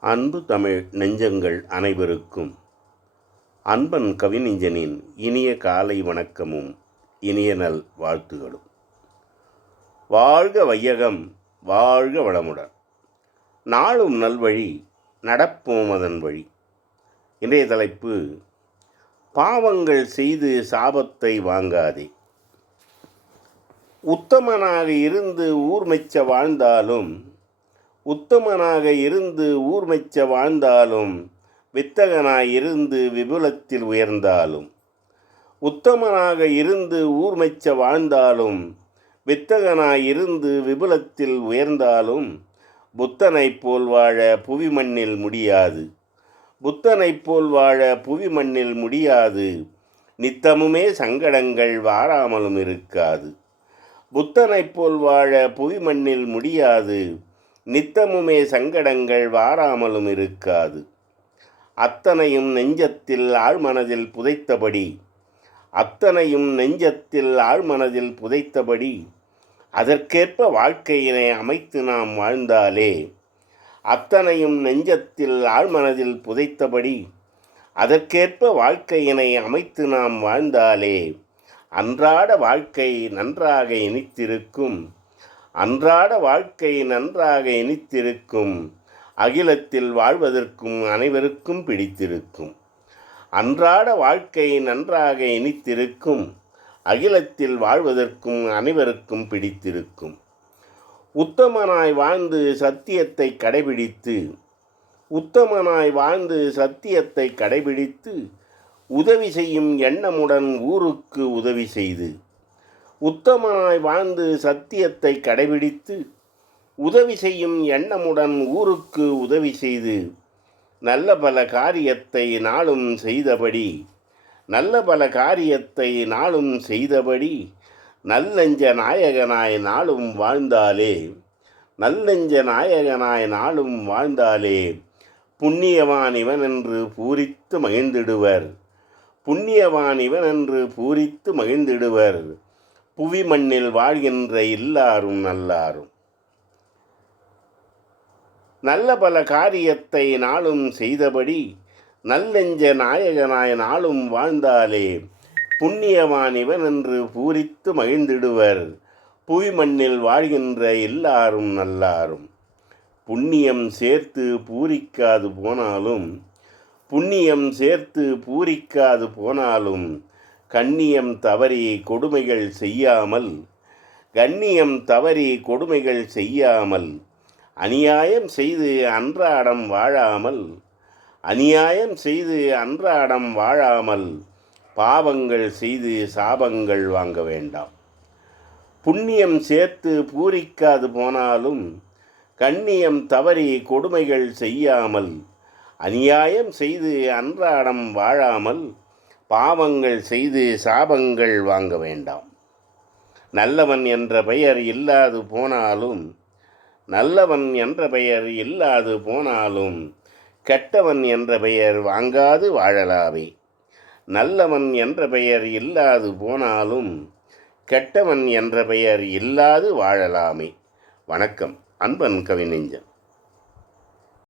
அன்பு தமிழ் நெஞ்சங்கள் அனைவருக்கும். அன்பன் கவிநெஞ்சனின் இனிய காலை வணக்கமும் இனிய நல் வாழ்த்துகளும். வாழ்க வையகம் வாழ்க வளமுடன். நாளும் நல்வழி நடப்போம் அதன் வழி. இன்றைய தலைப்பு பாவங்கள் செய்து சாபத்தை வாங்காதே. உத்தமனாக இருந்து ஊர் மெச்ச வாழ்ந்தாலும் உத்தமனாக இருந்து ஊர்மெச்ச வாழ்ந்தாலும் வித்தகனாய் இருந்து விபுலத்தில் உயர்ந்தாலும். உத்தமனாக இருந்து ஊர்மெச்ச வாழ்ந்தாலும் வித்தகனாய் இருந்து விபுலத்தில் உயர்ந்தாலும் புத்தனைப் போல் வாழ புவி மண்ணில் முடியாது. புத்தனைப் போல் வாழ புவி மண்ணில் முடியாது. நித்தமுமே சங்கடங்கள் வாராமலும் இருக்காது. புத்தனைப் போல் வாழ புவி மண்ணில் முடியாது. நித்தமுமே சங்கடங்கள் வாராமலும் இருக்காது. அத்தனையும் நெஞ்சத்தில் ஆழ்மனதில் புதைத்தபடி. அத்தனையும் நெஞ்சத்தில் ஆழ்மனதில் புதைத்தபடி. அதற்கேற்ப வாழ்க்கையினை அமைத்து நாம் வாழ்ந்தாலே. அத்தனையும் நெஞ்சத்தில் ஆழ்மனதில் புதைத்தபடி. அதற்கேற்ப வாழ்க்கையினை அமைத்து நாம் வாழ்ந்தாலே. அன்றாட வாழ்க்கை நன்றாக இனித்திருக்கும். அன்றாட வாழ்க்கை நன்றாக இனித்திருக்கும். அகிலத்தில் வாழ்வதற்கும் அனைவருக்கும் பிடித்திருக்கும். அன்றாட வாழ்க்கை நன்றாக இனித்திருக்கும். அகிலத்தில் வாழ்வதற்கும் அனைவருக்கும் பிடித்திருக்கும். உத்தமனாய் வாழ்ந்து சத்தியத்தை கடைபிடித்து உத்தமனாய் வாழ்ந்து சத்தியத்தை கடைபிடித்து உதவி செய்யும் எண்ணமுடன் ஊருக்கு உதவி செய்து உத்தமனாய் வாழ்ந்து சத்தியத்தை கடைபிடித்து உதவி செய்யும் எண்ணமுடன் ஊருக்கு உதவி செய்து நல்ல பல காரியத்தை நாளும் செய்தபடி நல்ல பல காரியத்தை நாளும் செய்தபடி நல்லெஞ்ச நாயகனாய் நாளும் வாழ்ந்தாலே நல்லெஞ்ச நாயகனாய் நாளும் வாழ்ந்தாலே புண்ணியவான் இவன் என்று பூரித்து மகிழ்ந்திடுவர். புண்ணியவான் இவன் என்று பூரித்து மகிழ்ந்திடுவர். புவி மண்ணில் வாழ்கின்ற எல்லாரும் நல்லாரும். நல்ல பல காரியத்தை நாளும் செய்தபடி நல்லெஞ்ச நாயகனாய் நாளும் வாழ்ந்தாலே புண்ணியவான் இவன் என்று பூரித்து மகிழ்ந்திடுவர். புவி மண்ணில் வாழ்கின்ற எல்லாரும் நல்லாரும். புண்ணியம் சேர்த்து பூரிக்காது போனாலும் புண்ணியம் சேர்த்து பூரிக்காது போனாலும் கண்ணியம் தவறி கொடுமைகள் செய்யாமல் கண்ணியம் தவறி கொடுமைகள் செய்யாமல் அநியாயம் செய்து அன்றாடம் வாழாமல் அநியாயம் செய்து அன்றாடம் வாழாமல் பாவங்கள் செய்து சாபங்கள் வாங்க வேண்டாம். புண்ணியம் சேர்த்து பூரிக்காது போனாலும் கண்ணியம் தவறி கொடுமைகள் செய்யாமல் அநியாயம் செய்து அன்றாடம் வாழாமல் பாவங்கள் செய்து சாபங்கள் வாங்க வேண்டாம். நல்லவன் என்ற பெயர் இல்லாது போனாலும் நல்லவன் என்ற பெயர் இல்லாது போனாலும் கெட்டவன் என்ற பெயர் வாங்காது வாழலாவே. நல்லவன் என்ற பெயர் இல்லாது போனாலும் கெட்டவன் என்ற பெயர் இல்லாது வாழலாமே. வணக்கம். அன்பன் கவிநெஞ்சன்.